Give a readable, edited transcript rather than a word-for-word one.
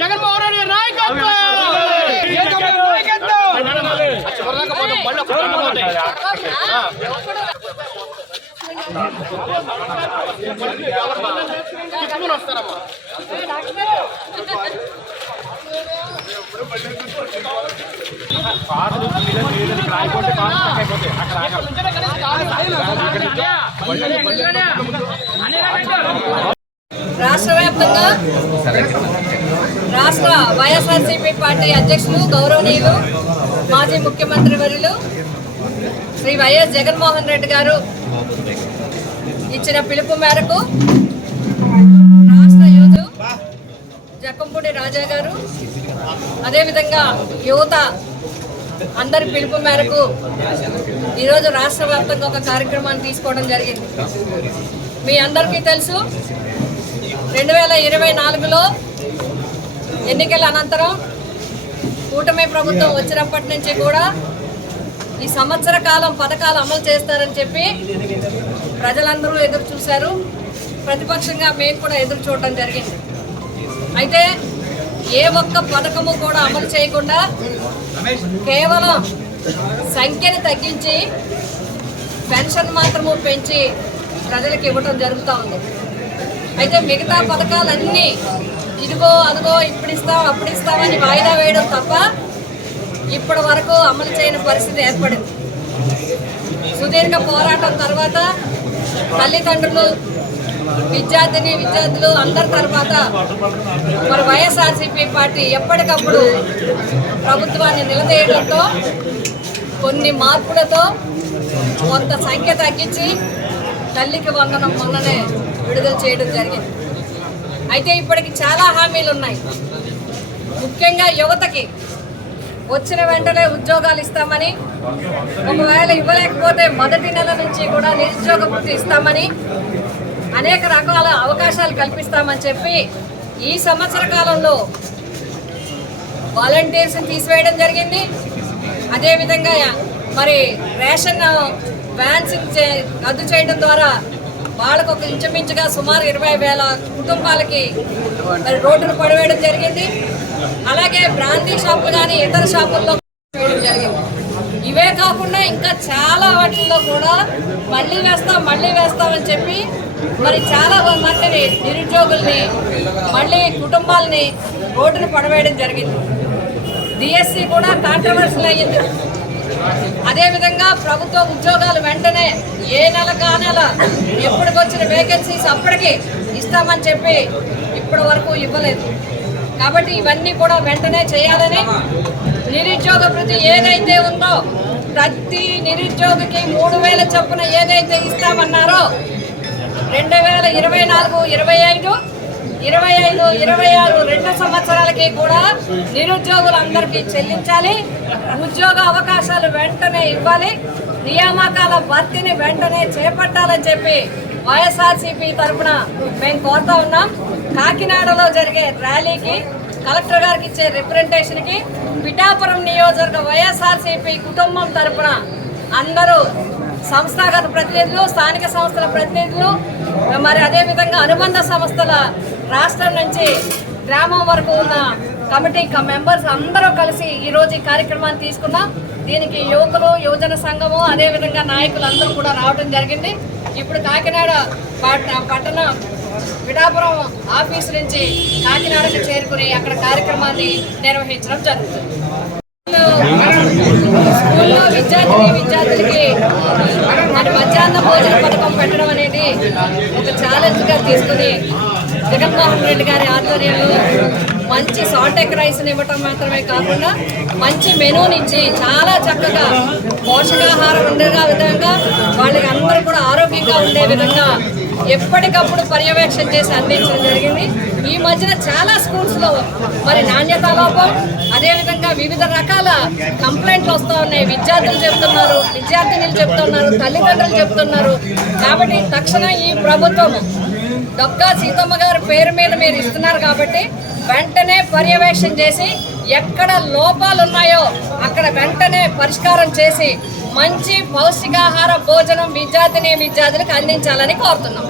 జగన్మోహన్ రెడ్డి నాయకత్వం రాష్ట్ర వ్యాప్తంగా రాష్ట్ర వైఎస్ఆర్సీపీ పార్టీ అధ్యక్షులు గౌరవనీయులు మాజీ ముఖ్యమంత్రి వర్యులు శ్రీ వైఎస్ జగన్మోహన్ రెడ్డి గారు ఇచ్చిన పిలుపు మేరకు రాష్ట్ర యువత జక్కంపూడి రాజా గారు అదేవిధంగా యువత అందరి పిలుపు మేరకు ఈరోజు రాష్ట్ర వ్యాప్తంగా ఒక కార్యక్రమాన్ని తీసుకోవడం జరిగింది. మీ అందరికీ తెలుసు 2024లో ఎన్నికల అనంతరం కూటమి ప్రభుత్వం వచ్చినప్పటి నుంచి కూడా ఈ సంవత్సర కాలం పథకాలు అమలు చేస్తారని చెప్పి ప్రజలందరూ ఎదురు చూశారు. ప్రతిపక్షంగా మేము కూడా ఎదురు చూడటం జరిగింది. అయితే ఏ ఒక్క పథకము కూడా అమలు చేయకుండా కేవలం సంఖ్యను తగ్గించి పెన్షన్ మాత్రము పెంచి ప్రజలకు ఇవ్వటం జరుగుతూ ఉంది. అయితే మిగతా పథకాలన్నీ ఇదిగో అదిగో ఇప్పుడు ఇస్తాం అప్పుడు ఇస్తామని వాయిదా వేయడం తప్ప ఇప్పటి వరకు అమలు చేయని పరిస్థితి ఏర్పడింది. సుదీర్ఘ పోరాటం తర్వాత తల్లిదండ్రులు విద్యార్థులు అందరి తర్వాత మరి వైఎస్ఆర్సీపీ పార్టీ ఎప్పటికప్పుడు ప్రభుత్వాన్ని నిలదీయడంతో కొన్ని మార్పులతో కొంత సంఖ్య తగ్గించి తల్లికి వందనం మొన్ననే విడుదల చేయడం జరిగింది. అయితే ఇప్పటికి చాలా హామీలు ఉన్నాయి. ముఖ్యంగా యువతకి వచ్చిన వెంటనే ఉద్యోగాలు ఇస్తామని, ఒకవేళ ఇవ్వలేకపోతే మొదటి నెల నుంచి కూడా నిరుద్యోగ వృత్తి ఇస్తామని, అనేక రకాల అవకాశాలు కల్పిస్తామని చెప్పి ఈ సంవత్సర కాలంలో వాలంటీర్స్ని తీసివేయడం జరిగింది. అదేవిధంగా మరి రేషన్ వ్యాన్స్ రద్దు చేయడం ద్వారా వాళ్ళకు ఒక ఇంచుమించుగా సుమారు 20,000 కుటుంబాలకి మరి రోడ్డును పడివేయడం జరిగింది. అలాగే బ్రాందీ షాపులు కానీ ఇతర షాపుల్లో వేయడం జరిగింది. ఇవే కాకుండా ఇంకా చాలా వాటిల్లో కూడా మళ్ళీ వేస్తామని చెప్పి మరి చాలా మందిని నిరుద్యోగుల్ని మళ్ళీ కుటుంబాలని రోడ్డును పడవేయడం జరిగింది. డిఎస్సి కూడా కాంట్రవర్షియల్ అయ్యింది. అదేవిధంగా ప్రభుత్వ ఉద్యోగాలు వెంటనే ఏ నెల కా నెల ఎప్పటికొచ్చిన వేకెన్సీస్ అప్పటికి ఇస్తామని చెప్పి ఇప్పటి వరకు ఇవ్వలేదు. కాబట్టి ఇవన్నీ కూడా వెంటనే చేయాలని, నిరుద్యోగ భృతి ఏదైతే ఉందో ప్రతి నిరుద్యోగికి 3,000 చొప్పున ఏదైతే ఇస్తామన్నారో 2024, 25, 26 2 సంవత్సరాలకి కూడా నిరుద్యోగులందరికీ చెల్లించాలి. ఉద్యోగ అవకాశాలు వెంటనే ఇవ్వాలి. నియామకాల భర్తీని వెంటనే చేపట్టాలని చెప్పి వైఎస్ఆర్సీపీ తరఫున మేము కోరుతా ఉన్నాం. కాకినాడలో జరిగే ర్యాలీకి కలెక్టర్ గారికి ఇచ్చే రిప్రజెంటేషన్కి పిఠాపురం నియోజకవర్గ వైఎస్ఆర్సీపీ కుటుంబం తరఫున అందరూ సంస్థాగత ప్రతినిధులు, స్థానిక సంస్థల ప్రతినిధులు, మరి అదేవిధంగా అనుబంధ సంస్థల రాష్ట్రం నుంచి గ్రామం వరకు ఉన్న కమిటీ మెంబర్స్ అందరూ కలిసి ఈరోజు ఈ కార్యక్రమాన్ని తీసుకున్నాం. దీనికి యువకులు యువజన సంఘము అదేవిధంగా నాయకులు అందరూ కూడా రావడం జరిగింది. ఇప్పుడు కాకినాడ పట్టణ పిఠాపురం ఆఫీస్ నుంచి కాకినాడకు చేరుకుని అక్కడ కార్యక్రమాన్ని నిర్వహించడం జరుగుతుంది. స్కూల్లో విద్యార్థులకి మరి మధ్యాహ్న భోజన పథకం పెట్టడం అనేది ఒక ఛాలెంజ్గా తీసుకుని జగన్మోహన్ రెడ్డి గారి ఆధ్వర్యంలో మంచి సాల్టెక్ రైస్ని ఇవ్వటం మాత్రమే కాకుండా మంచి మెనూనిచ్చి చాలా చక్కగా పోషకాహారం ఉండే విధంగా వాళ్ళకి అందరూ కూడా ఆరోగ్యంగా ఉండే విధంగా ఎప్పటికప్పుడు పర్యవేక్షణ చేసి అందించడం జరిగింది. ఈ మధ్యన చాలా స్కూల్స్లో మరి నాణ్యతా లోపం అదేవిధంగా వివిధ రకాల కంప్లైంట్లు వస్తూ ఉన్నాయి. విద్యార్థులు చెప్తున్నారు, విద్యార్థినులు చెప్తున్నారు, తల్లిదండ్రులు చెప్తున్నారు. కాబట్టి తక్షణం ఈ ప్రభుత్వం డొక్కా సీతమ్మ గారి పేరు మీద మీరు ఇస్తున్నారు కాబట్టి వెంటనే పర్యవేక్షణ చేసి ఎక్కడ లోపాలు ఉన్నాయో అక్కడ వెంటనే పరిష్కారం చేసి మంచి పౌష్టికాహార భోజనం విద్యార్థులకు అందించాలని కోరుతున్నాం.